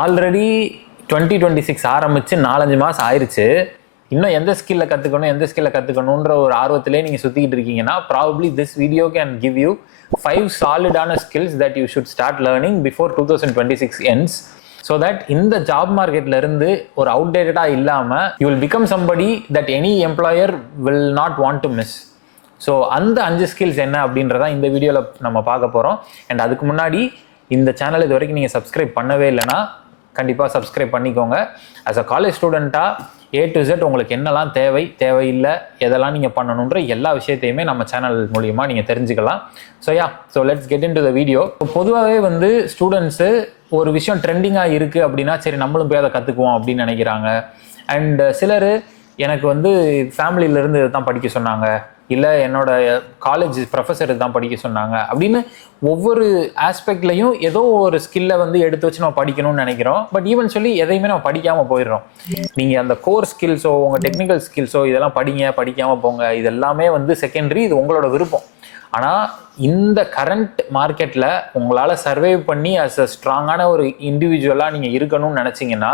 Already 2026 ஆரம்பிச்சு 4-5 மாதம் ஆயிடுச்சு. இன்னும் எந்த ஸ்கில்லை கற்றுக்கணுன்ற ஒரு ஆர்வத்திலே நீங்கள் சுற்றிக்கிட்டு இருக்கீங்கன்னா probably this video can give you 5 சாலிடான skills that you should start learning before 2026 ends. So that இந்த ஜாப் மார்க்கெட்ல இருந்து ஒரு அவுடேட்டடாக இல்லாமல் you will become somebody that any employer will not want to miss. So அந்த 5 ஸ்கில்ஸ் என்ன அப்படின்றத இந்த வீடியோவில் நம்ம பார்க்க போகிறோம். அண்ட் அதுக்கு முன்னாடி இந்த சேனல் இது வரைக்கும் நீங்கள் சப்ஸ்கிரைப் பண்ணவே இல்லைன்னா கண்டிப்பாக சப்ஸ்கிரைப் பண்ணிக்கோங்க. ஆஸ் அ காலேஜ் ஸ்டூடெண்ட்டாக A to Z உங்களுக்கு என்னெல்லாம் தேவையில்லை, எதெல்லாம் நீங்கள் பண்ணணுன்ற எல்லா விஷயத்தையுமே நம்ம சேனல் மூலியமாக நீங்கள் தெரிஞ்சுக்கலாம். So let's get in to the video. பொதுவாகவே ஸ்டூடெண்ட்ஸு ஒரு விஷயம் ட்ரெண்டிங்காக இருக்குது அப்படின்னா சரி நம்மளும் போய் அதை கற்றுக்குவோம் அப்படின்னு நினைக்கிறாங்க. அண்ட் சிலர் எனக்கு ஃபேமிலியிலேருந்து இதை தான் படிக்க சொன்னாங்க, இல்லை என்னோட காலேஜ் ப்ரொஃபஸர் தான் படிக்க சொன்னாங்க அப்படின்னு ஒவ்வொரு ஆஸ்பெக்ட்லையும் ஏதோ ஒரு ஸ்கில்லை எடுத்து வச்சு நம்ம படிக்கணும்னு நினைக்கிறோம். பட் ஈவன் எதையுமே நம்ம படிக்காமல் போயிடுறோம். நீங்கள் அந்த கோர் ஸ்கில்ஸோ உங்கள் டெக்னிக்கல் ஸ்கில்ஸோ இதெல்லாம் படிக்காமல் போங்க. இது எல்லாமே செகண்டரி, இது உங்களோட விருப்பம். ஆனால் இந்த கரண்ட் மார்க்கெட்டில் உங்களால் சர்வைவ் பண்ணி அஸ் அ ஸ்ட்ராங்கான ஒரு இண்டிவிஜுவலாக நீங்கள் இருக்கணும்னு நினச்சிங்கன்னா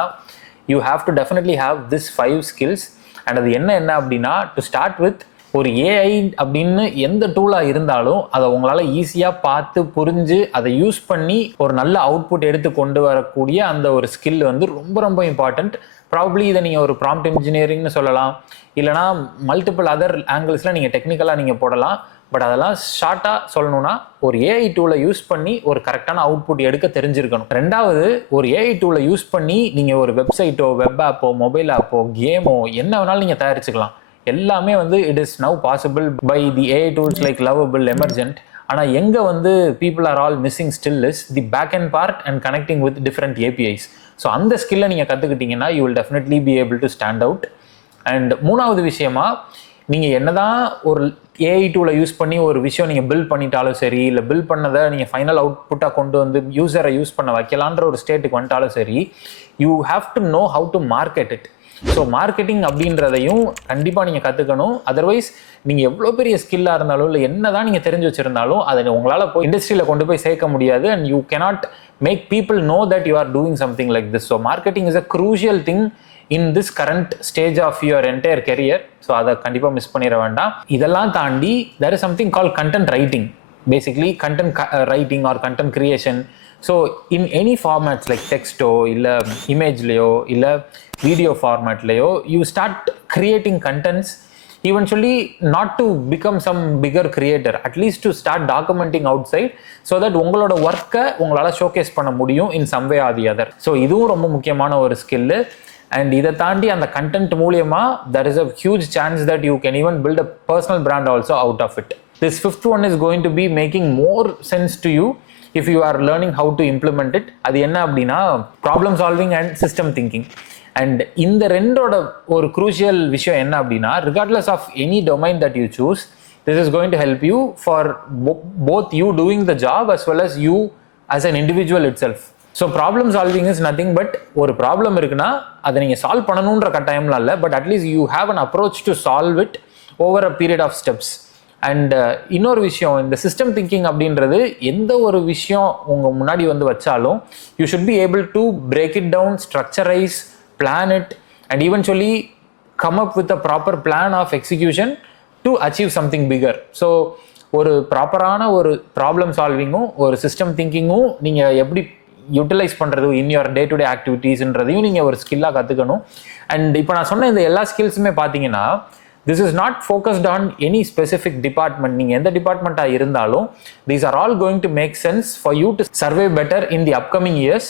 you have to definitely have this 5 skills. And அது என்ன அப்படின்னா, டு ஸ்டார்ட் வித் ஒரு ஏஐ அப்படின்னு எந்த டூலாக இருந்தாலும் அதை உங்களால் ஈஸியாக பார்த்து புரிஞ்சு அதை யூஸ் பண்ணி ஒரு நல்ல அவுட்புட் எடுத்து கொண்டு வரக்கூடிய அந்த ஒரு ஸ்கில் ரொம்ப ரொம்ப இம்பார்ட்டண்ட். ப்ராபப்ளி இதை நீங்கள் ஒரு ப்ராம்ப்ட் இன்ஜினியரிங்னு சொல்லலாம், இல்லைனா மல்டிபிள் அதர் ஆங்கிள்ஸில் நீங்கள் டெக்னிக்கலாக நீங்கள் போடலாம். பட் அதெல்லாம் ஷார்ட்டாக சொல்லணும்னா ஒரு ஏஐ டூலை யூஸ் பண்ணி ஒரு கரெக்டான அவுட்புட் எடுக்க தெரிஞ்சிருக்கணும். ரெண்டாவது, ஒரு ஏஐ டூலை யூஸ் பண்ணி நீங்கள் ஒரு வெப்சைட்டோ வெப் ஆப்போ மொபைல் ஆப்போ கேமோ என்ன வேணாலும் நீங்கள் தயாரிச்சுக்கலாம். எல்லாமே it is now possible by the AI tools like Lovable, Emergent. ஆனால் எங்கே people are all missing still is the back end part and connecting with different APIs. So அந்த ஸ்கில்லை நீங்கள் கற்றுக்கிட்டீங்கன்னா you will definitely be able to stand out. And மூணாவது விஷயமா, நீங்கள் என்னதான் ஒரு ஏஐ டூலை யூஸ் பண்ணி ஒரு விஷயம் நீங்கள் பில்ட் பண்ணிட்டாலும் சரி, இல்லை பில்ட் பண்ணதை நீங்கள் ஃபைனல் அவுட்புட்டாக கொண்டு யூசரை யூஸ் பண்ண வைக்கலான்ற ஒரு ஸ்டேட்டுக்கு வந்துட்டாலும் சரி, you have to know how to market it. So marketing அப்படின்றதையும் கண்டிப்பாக நீங்கள் கற்றுக்கணும். அதர்வைஸ் நீங்கள் எவ்வளோ பெரிய ஸ்கில்லாக இருந்தாலும் இல்லை என்ன தான் நீங்கள் தெரிஞ்சு வச்சுருந்தாலும் அதை உங்களால் போய் இண்டஸ்ட்ரியில் கொண்டு போய் சேர்க்க முடியாது. And you cannot make people know that you are doing something like this. So marketing is a crucial thing in this current stage of your entire career. So அதை கண்டிப்பாக மிஸ் பண்ணிட வேண்டாம். இதெல்லாம் தாண்டி there is something called content writing. Basically content writing or content creation. So in any formats like டெக்ஸ்ட்டோ இல்லை இமேஜ்லேயோ இல்லை வீடியோ ஃபார்மேட்லேயோ you start creating contents. eventually not to become some bigger creator, at least to start documenting outside so that உங்களோட ஒர்க்கை உங்களால் showcase பண்ண முடியும் in some way or the other. So இதுவும் ரொம்ப முக்கியமான ஒரு ஸ்கில்லு. அண்ட் இதை தாண்டி அந்த கண்டென்ட் மூலியமா there is a huge chance that you can even build a personal brand also out of it. This 5th one is going to be making more sense to you if you are learning how to implement it. அது என்ன அப்படின்னா problem solving and system thinking. And இந்த ரெண்டோட ஒரு crucial விஷயம் என்ன அப்படின்னா, regardless of any domain that you choose, this is going to help you for both you doing the job as well as you as an individual itself. So problem solving is nothing but ஒரு problem இருக்குன்னா அதை நீங்கள் solve பண்ணணுன்ற கட்டாயம்லாம் இல்லை, but at least you have an approach to solve it over a period of steps. And இன்னொரு விஷயம், இந்த சிஸ்டம் திங்கிங் அப்படின்றது எந்த ஒரு விஷயம் உங்கள் முன்னாடி வச்சாலும் you should be able to break it down, structurise, plan it and eventually come up with a proper plan of execution to achieve something bigger. So ஒரு ப்ராப்பரான ஒரு ப்ராப்ளம் சால்விங்கும் ஒரு சிஸ்டம் திங்கிங்கும் நீங்கள் எப்படி யூட்டிலைஸ் பண்ணுறது in your day to day ஆக்டிவிட்டீஸ்ன்றதையும் நீங்கள் ஒரு ஸ்கில்லாக கற்றுக்கணும். அண்ட் இப்போ நான் சொன்ன இந்த எல்லா ஸ்கில்ஸுமே பார்த்தீங்கன்னா this is not focused on any specific department. நீங்கள் எந்த டிபார்ட்மெண்ட்டாக இருந்தாலும் these are all going to make sense for you to survive better in the upcoming years.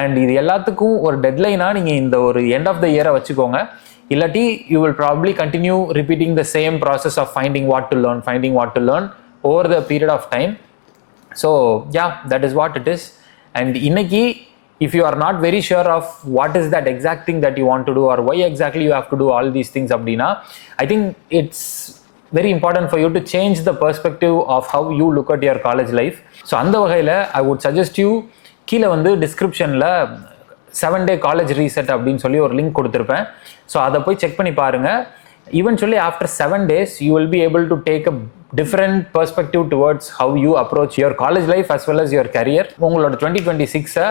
And இது எல்லாத்துக்கும் ஒரு டெட்லைனாக நீங்கள் இந்த ஒரு எண்ட் ஆஃப் த இயரை வச்சுக்கோங்க. இல்லாட்டி you will probably continue repeating the same process of finding what to learn over the period of time. So yeah, that is what it is. And இன்னைக்கு if you are not very sure of what is that exact thing that you want to do or why exactly you have to do all these things அப்படின்னா, I think it's very important for you to change the perspective of how you look at your college life. So அந்த வகையில் I would suggest you கீழே டிஸ்கிரிப்ஷனில் 7-day college reset அப்படின்னு சொல்லி ஒரு link கொடுத்துருப்பேன். So அதை போய் செக் பண்ணி பாருங்கள். eventually after 7 days you will be able to take a different perspective towards how you approach your college life as well as your career. உங்களோட 2026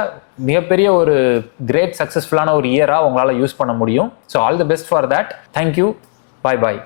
மிகப்பெரிய ஒரு கிரேட் சக்ஸஸ்ஃபுல்லான ஒரு இயராக உங்களால் யூஸ் பண்ண முடியும். So all the best for that. Thank you. Bye bye.